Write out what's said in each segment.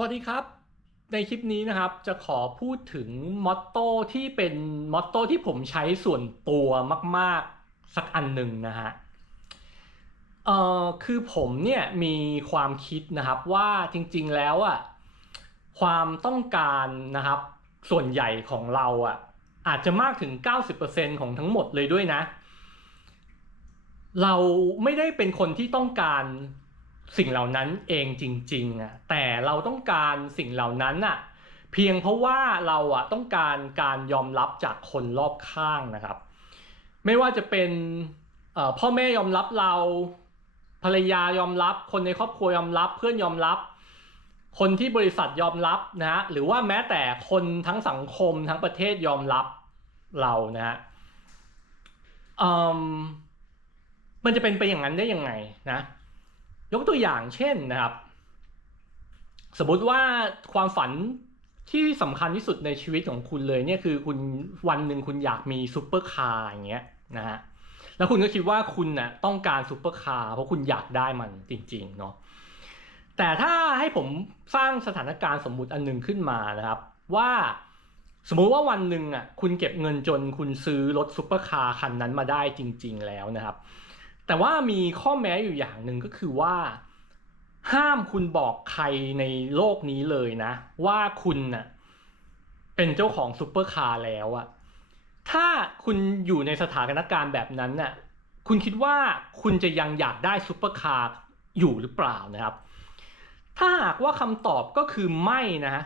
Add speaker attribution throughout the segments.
Speaker 1: สวัสดีครับ ในคลิปนี้นะครับจะขอพูดถึงมอตโต้ที่เป็นมอตโต้ที่ผมใช้ส่วนตัวมาก ๆ สักอันหนึ่งนะฮะเอ่อคือผมเนี่ยมีความคิดนะครับว่าจริงๆแล้วอะความต้องการนะครับส่วนใหญ่ของเราอะอาจจะมากถึง 90%ของทั้งหมดเลยด้วยนะ เราไม่ได้เป็นคนที่ต้องการ สิ่งเหล่านั้นเองจริงๆอะแต่เราต้องการสิ่งเหล่านั้นอะเพียงเพราะว่าเราอะต้องการการยอมรับจากคนรอบข้างนะครับ ไม่ว่าจะเป็นพ่อแม่ยอมรับเราภรรยายอมรับ คนในครอบครัวยอมรับ เพื่อนยอมรับ คนที่บริษัทยอมรับนะฮะหรือว่าแม้แต่คนทั้งสังคมทั้งประเทศยอมรับเรานะฮะมมันจะเป็นไปอย่างนั้นได้ยังไงนะ ยกตัวอย่างเช่นนะครับ สมมติว่าความฝันที่สำคัญที่สุดในชีวิตของคุณเลยเนี่ยคือคุณวันหนึ่งคุณอยากมีซูเปอร์คาร์อย่างเงี้ยนะฮะแล้วคุณก็คิดว่าคุณน่ะต้องการซูเปอร์คาร์เพราะคุณอยากได้มันจริงๆเนาะแต่ถ้าให้ผมสร้างสถานการณ์สมมุติอันหนึ่งขึ้นมานะครับ ว่าสมมุติว่าวันหนึ่งอะคุณเก็บเงินจนคุณซื้อรถซูเปอร์คาร์คันนั้นมาได้จริง ๆ แล้วนะครับ แต่ว่ามีข้อแม้อยู่อย่างหนึ่งก็คือว่า ห้ามคุณบอกใครในโลกนี้เลยนะ ว่าคุณน่ะเป็นเจ้าของซูเปอร์คาร์แล้วอะถ้าคุณอยู่ในสถานการณ์แบบนั้นน่ะคุณคิดว่าคุณจะยังอยากได้ซูเปอร์คาร์อยู่หรือเปล่านะครับ ถ้าหากว่าคำตอบก็คือไม่นะ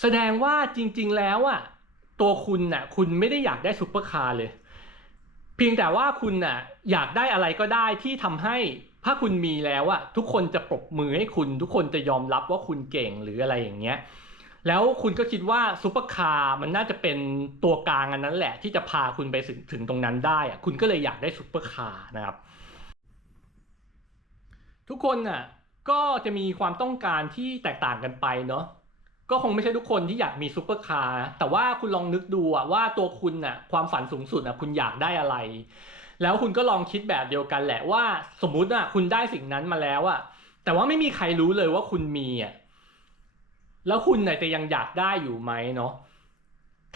Speaker 1: แสดงว่าจริงๆแล้วอะตัวคุณน่ะ คุณไม่ได้อยากได้ซูเปอร์คาร์เลย พียงแต่ว่าคุณน่ะอยากได้อะไรก็ได้ที่ทำให้ถ้าคุณมีแล้วอะทุกคนจะปรบมือให้คุณ ทุกคนจะยอมรับว่าคุณเก่งหรืออะไรอย่างเงี้ยแล้วคุณก็คิดว่าซูเปอร์คาร์มันน่าจะเป็นตัวกลางอันนั้นแหละ ที่จะพาคุณไปถึงถึงตรงนั้นได้อะคุณก็เลยอยากได้ซูเปอร์คาร์นะครับ ทุกคนน่ะก็จะมีความต้องการที่แตกต่างกันไปเนาะ ก็คงไม่ใช่ทุกคนที่อยากมีซูเปอร์คาร์แต่ว่าคุณลองนึกดูอะว่าตัวคุณน่ะความฝันสูงสุดอะคุณอยากได้อะไร แล้วคุณก็ลองคิดแบบเดียวกันแหละว่า สมมุติอะคุณได้สิ่งนั้นมาแล้วอะแต่ว่าไม่มีใครรู้เลยว่าคุณมีอะแล้วคุณน่ะจะยังอยากได้อยู่ไหมเนาะ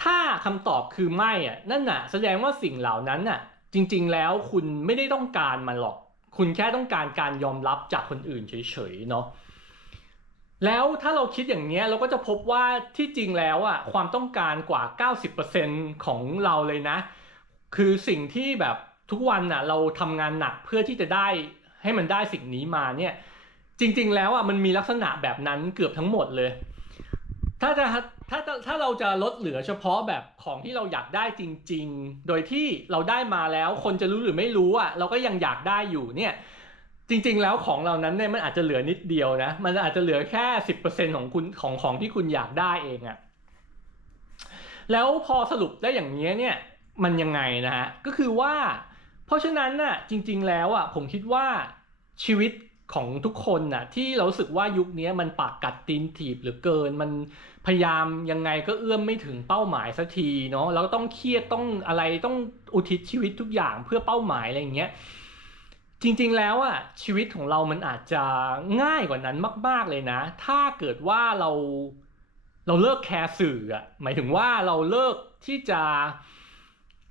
Speaker 1: ถ้าคำตอบคือไม่อะนั่นน่ะ แสดงว่าสิ่งเหล่านั้นน่ะ จริง ๆ แล้วคุณไม่ได้ต้องการมันหรอก คุณแค่ต้องการการยอมรับจากคนอื่นเฉยๆเนาะ แล้วถ้าเราคิดอย่างนี้เราก็จะพบว่าที่จริงแล้วอะความต้องการกว่า 90%ของเราเลยนะ คือสิ่งที่แบบทุกวันน่ะเราทำงานหนักเพื่อที่จะได้ให้มันได้สิ่งนี้มาเนี่ยจริง ๆ แล้วอะมันมีลักษณะแบบนั้นเกือบทั้งหมดเลย ถ้าจะถ้าถ้าเราจะลดเหลือเฉพาะแบบของที่เราอยากได้จริง ๆ โดยที่เราได้มาแล้วคนจะรู้หรือไม่รู้อะเราก็ยังอยากได้อยู่เนี่ย จริง ๆ แล้วของเหล่านั้นเนี่ยมันอาจจะเหลือนิดเดียวนะ มันอาจจะเหลือแค่สิบเปอร์เซ็นของคุณของของที่คุณอยากได้เองอะแล้วพอสรุปได้อย่างนี้เนี่ยมันยังไงนะฮะก็คือว่า เพราะฉะนั้นน่ะจริง ๆ แล้วอะผมคิดว่าชีวิตของทุกคนน่ะที่เราสึกว่ายุคนี้มันปากกัดตีนถีบหรือเกิน มันพยายามยังไงก็เอื้อมไม่ถึงเป้าหมายสักทีเนาะแล้วต้องเครียดต้องอะไรต้องอุทิศชีวิตทุกอย่างเพื่อเป้าหมายอะไรอย่างเงี้ย จริงๆ แล้วอะชีวิตของเรามันอาจจะง่ายกว่านั้นมาก ๆเลยนะ ถ้าเกิดว่าเราเราเลิกแคร์สื่ออะหมายถึงว่าเราเลิกที่จะ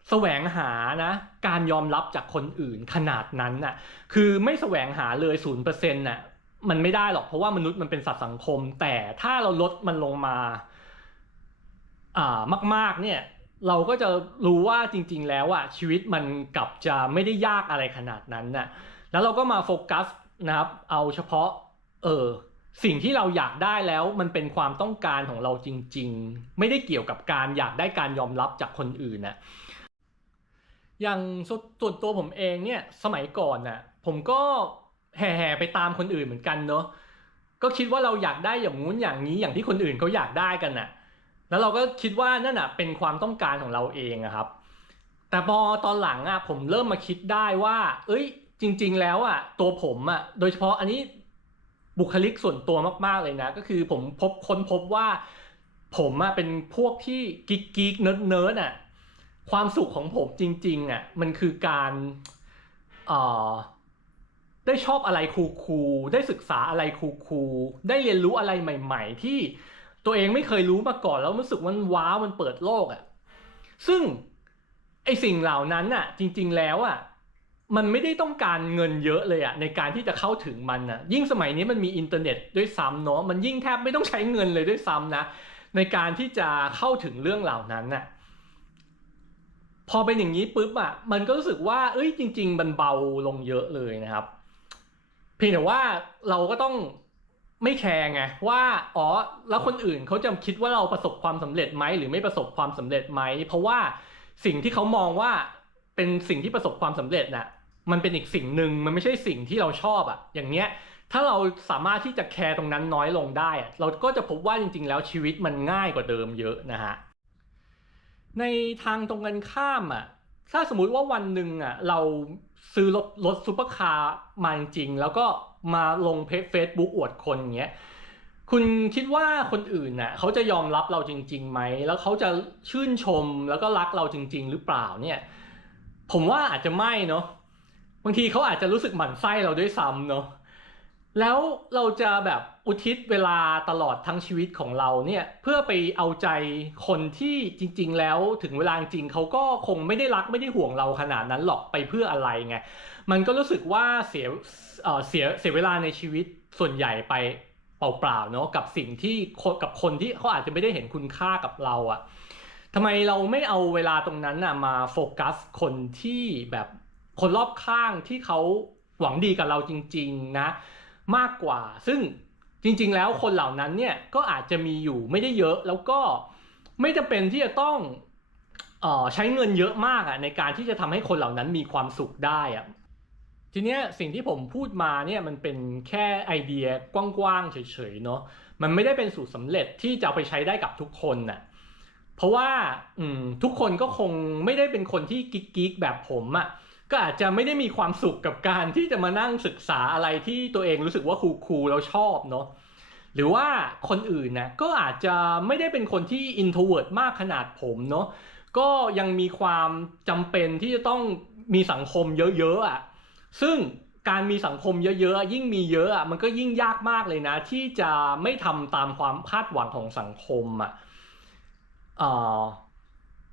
Speaker 1: แสวงหานะการยอมรับจากคนอื่นขนาดนั้นน่ะคือไม่แสวงหาเลยศูนย์เปอร์เซ็นต์น่ะมันไม่ได้หรอกเพราะว่ามนุษย์มันเป็นสัตว์สังคม แต่ถ้าเราลดมันลงมาอ่ามาก ๆเนี่ย เราก็จะรู้ว่าจริง ๆ แล้วอะชีวิตมันกลับจะไม่ได้ยากอะไรขนาดนั้นน่ะแล้วเราก็มาโฟกัสนะครับ เอาเฉพาะเออสิ่งที่เราอยากได้แล้วมันเป็นความต้องการของเราจริง ๆ ไม่ได้เกี่ยวกับการอยากได้การยอมรับจากคนอื่นน่ะอย่างส่วนตัวผมเองเนี่ยสมัยก่อนน่ะผมก็แห่ๆไปตามคนอื่นเหมือนกันเนาะก็คิดว่าเราอยากได้อย่างงู้นอย่างนี้อย่างที่คนอื่นเขาอยากได้กันน่ะ แล้วเราก็คิดว่านั่นน่ะเป็นความต้องการของเราเองอะครับ แต่พอตอนหลังอะผมเริ่มมาคิดได้ว่า เอ้ย จริง ๆ แล้วอะตัวผมอะโดยเฉพาะอันนี้บุคลิกส่วนตัวมากๆเลยนะ ก็คือผมพบค้นพบว่าผมอะเป็นพวกที่กิ๊กกิ๊กเนิร์ดเนิร์ดอะความสุขของผมจริง ๆอะมันคือการเอ่อได้ชอบอะไรคูลๆได้ศึกษาอะไรคูลๆได้เรียนรู้อะไรใหม่ ๆ ที่ ตัวเองไม่เคยรู้มาก่อนแล้วรู้สึกมันว้าวมันเปิดโลกอะ่ะ ซึ่งไอสิ่งเหล่านั้นน่ะ จริง ๆแล้วอะมันไม่ได้ต้องการเงินเยอะเลยอะในการที่จะเข้าถึงมันอะยิ่งสมัยนี้มันมีอินเทอร์เน็ตด้วยซ้ำเนาะมันยิ่งแทบไม่ต้องใช้เงินเลยด้วยซ้ำนะในการที่จะเข้าถึงเรื่องเหล่านั้นน่ะพอเป็นอย่างนี้ปุ๊บอะมันก็รู้สึกว่า เอ้ยจริง ๆ มันเบาลงเยอะเลยนะครับ เพียงแต่ว่าเราก็ต้อง ไม่แคร์ไงว่าอ๋อแล้วคนอื่นเขาจะคิดว่าเราประสบความสำเร็จไหมหรือไม่ประสบความสำเร็จไหมเพราะว่าสิ่งที่เขามองว่าเป็นสิ่งที่ประสบความสำเร็จน่ะมันเป็นอีกสิ่งหนึ่งมันไม่ใช่สิ่งที่เราชอบอะ อย่างเนี้ยถ้าเราสามารถที่จะแคร์ตรงนั้นน้อยลงได้อะเราก็จะพบว่าจริง ๆ แล้วชีวิตมันง่ายกว่าเดิมเยอะนะฮะในทางตรงกันข้ามอะถ้าสมมุติว่าวันหนึ่งอะเรา ซื้อรถรถซูเปอร์คาร์มาจริงแล้วก็มาลงเพจเฟซบุ๊กอวดคนอย่างเงี้ยคุณคิดว่าคนอื่นน่ะเขาจะยอมรับเราจริงๆไหมแล้วเขาจะชื่นชมแล้วก็รักเราจริง ๆ หรือเปล่าเนี่ย ผมว่าอาจจะไม่เนาะบางทีเขาอาจจะรู้สึกหมั่นไส้เราด้วยซ้ำเนาะ แล้วเราจะแบบอุทิศเวลาตลอดทั้งชีวิตของเราเนี่ยเพื่อไปเอาใจคนที่จริง ๆ แล้วถึงเวลาจริงเขาก็คงไม่ได้รักไม่ได้ห่วงเราขนาดนั้นหรอกไปเพื่ออะไรไงมันก็รู้สึกว่าเสียเสียเสียเวลาในชีวิตส่วนใหญ่ไปเปล่าๆเนาะกับสิ่งที่กับคนที่เขาอาจจะไม่ได้เห็นคุณค่ากับเราอะทำไมเราไม่เอาเวลาตรงนั้นน่ะมาโฟกัสคนที่แบบคนรอบข้างที่เขาหวังดีกับเราจริง ๆ นะ มากกว่า ซึ่งจริง ๆ แล้วคนเหล่านั้นเนี่ยก็อาจจะมีอยู่ไม่ได้เยอะ แล้วก็ไม่จำเป็นที่จะต้องออใช้เงินเยอะมากอะในการที่จะทำให้คนเหล่านั้นมีความสุขได้อะทีเนี้ยสิ่งที่ผมพูดมาเนี่ยมันเป็นแค่ไอเดียกว้างๆเฉยๆเนาะมันไม่ได้เป็นสูตรสำเร็จที่จะไปใช้ได้กับทุกคนน่ะเพราะว่าอืมทุกคนก็คงไม่ได้เป็นคนที่กิ๊กๆแบบผมอะ ก็อาจจะไม่ได้มีความสุขกับการที่จะมานั่งศึกษาอะไรที่ตัวเองรู้สึกว่าคูลๆแล้วชอบเนาะหรือว่าคนอื่นนะก็อาจจะไม่ได้เป็นคนที่ introvert มากขนาดผมเนาะก็ยังมีความจำเป็นที่จะต้องมีสังคมเยอะๆอะซึ่งการมีสังคมเยอะๆ ยิ่งมีเยอะอะมันก็ยิ่งยากมากเลยนะ ที่จะไม่ทำตามความคาดหวังของสังคมอะเอ่อ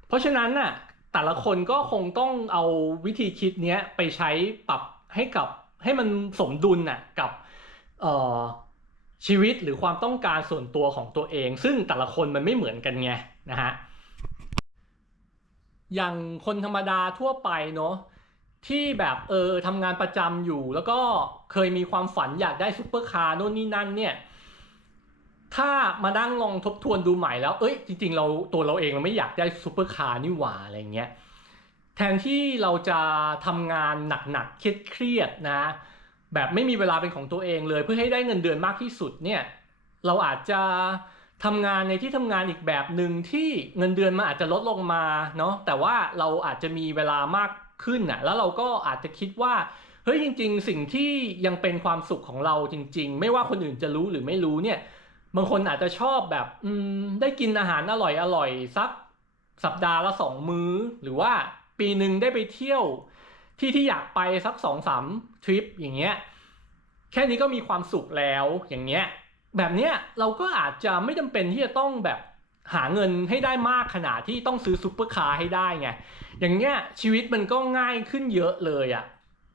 Speaker 1: เพราะฉะนั้นน่ะ แต่ละคนก็คงต้องเอาวิธีคิดเนี้ยไปใช้ปรับให้กับให้มันสมดุลน่ะกับเอ่อชีวิตหรือความต้องการส่วนตัวของตัวเอง ซึ่งแต่ละคนมันไม่เหมือนกันไงนะฮะอย่างคนธรรมดาทั่วไปเนาะที่แบบเออทำงานประจำอยู่ แล้วก็เคยมีความฝันอยากได้ซุปเปอร์คาร์โน่นนี่นั่นเนี่ย ถ้ามานั่งลองทบทวนดูใหม่แล้ว เอ้ย จริง ๆ เราตัวเราเองเราไม่อยากได้ซูเปอร์คาร์นี่หว่าอะไรเงี้ย แทนที่เราจะทำงานหนักๆเครียดๆนะ แบบไม่มีเวลาเป็นของตัวเองเลย เพื่อให้ได้เงินเดือนมากที่สุดเนี่ย เราอาจจะทำงานในที่ทำงานอีกแบบหนึ่งที่เงินเดือนมันอาจจะลดลงมาเนาะ แต่ว่าเราอาจจะมีเวลามากขึ้นอะแล้วเราก็อาจจะคิดว่าเฮ้ยจริง ๆ สิ่งที่ยังเป็นความสุขของเราจริง ๆ ไม่ว่าคนอื่นจะรู้หรือไม่รู้เนี่ย บางคนอาจจะชอบแบบ อืม ได้กินอาหารอร่อยอร่อยสักสัปดาห์ละสองมื้อ หรือว่าปีหนึ่งได้ไปเที่ยว ที่ที่อยากไปสักสองสามทริปอย่างเงี้ยแค่นี้ก็มีความสุขแล้วอย่างเงี้ยแบบเนี้ยเราก็อาจจะไม่จำเป็นที่จะต้องแบบหาเงินให้ได้มากขนาดที่ต้องซื้อซุปเปอร์คาร์ให้ได้ไงอย่างเงี้ยชีวิตมันก็ง่ายขึ้นเยอะเลยอะ่ะ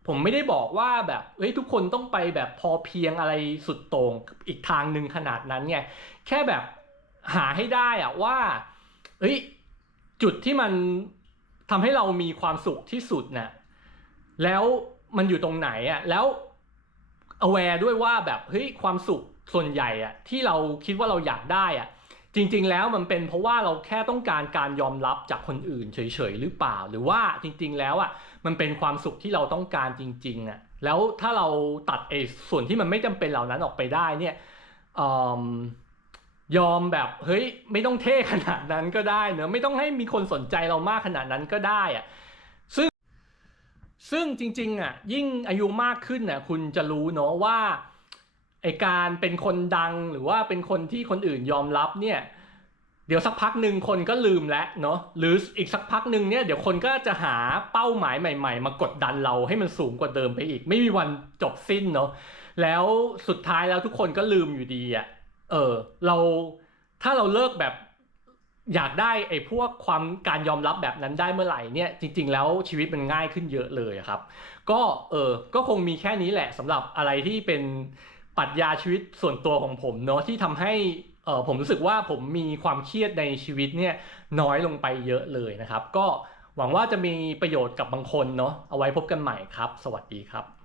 Speaker 1: ผมไม่ได้บอกว่าแบบเฮ้ยทุกคนต้องไปแบบพอเพียงอะไรสุดโต่งอีกทางหนึ่งขนาดนั้นไงแค่แบบหาให้ได้อะว่าเฮ้ยจุดที่มันทำให้เรามีความสุขที่สุดน่ะแล้วมันอยู่ตรงไหนอะแล้ว aware ด้วยว่าแบบเฮ้ยความสุขส่วนใหญ่อะที่เราคิดว่าเราอยากได้อะจริงๆแล้วมันเป็นเพราะว่าเราแค่ต้องการการยอมรับจากคนอื่นเฉยๆหรือเปล่า หรือว่าจริง ๆ แล้วอะ มันเป็นความสุขที่เราต้องการจริงๆอะแล้วถ้าเราตัดไอ้ส่วนที่มันไม่จำเป็นเหล่านั้นออกไปได้เนี่ยอมยอมแบบเฮ้ยไม่ต้องเท่ขนาดนั้นก็ได้เนอะไม่ต้องให้มีคนสนใจเรามากขนาดนั้นก็ได้อะซึ่งจริงๆอะยิ่งอายุมากขึ้นน่ะคุณจะรู้เนาะว่าไอการเป็นคนดังหรือว่าเป็นคนที่คนอื่นยอมรับเนี่ย เดี๋ยวสักพักหนึ่งคนก็ลืมแล้วเนาะหรืออีกสักพักหนึ่งเนี่ยเดี๋ยวคนก็จะหาเป้าหมายใหม่ ๆ มากดดันเราให้มันสูงกว่าเดิมไปอีก ไม่มีวันจบสิ้นเนาะแล้วสุดท้ายแล้วทุกคนก็ลืมอยู่ดีอะ่ะเออเราถ้าเราเลิกแบบอยากได้ไอ้พวกความการยอมรับแบบนั้นได้เมื่อไหร่เนี่ยจริง ๆ แล้วชีวิตมันง่ายขึ้นเยอะเลยครับ ก็เออก็คงมีแค่นี้แหละสำหรับอะไรที่เป็นปรัชญาชีวิตส่วนตัวของผมเนาะที่ทำให้ ออผมรู้สึกว่าผมมีความเครียดในชีวิตเนี่ยน้อยลงไปเยอะเลยนะครับ ก็หวังว่าจะมีประโยชน์กับบางคนเนาะเอาไว้พบกันใหม่ครับ สวัสดีครับ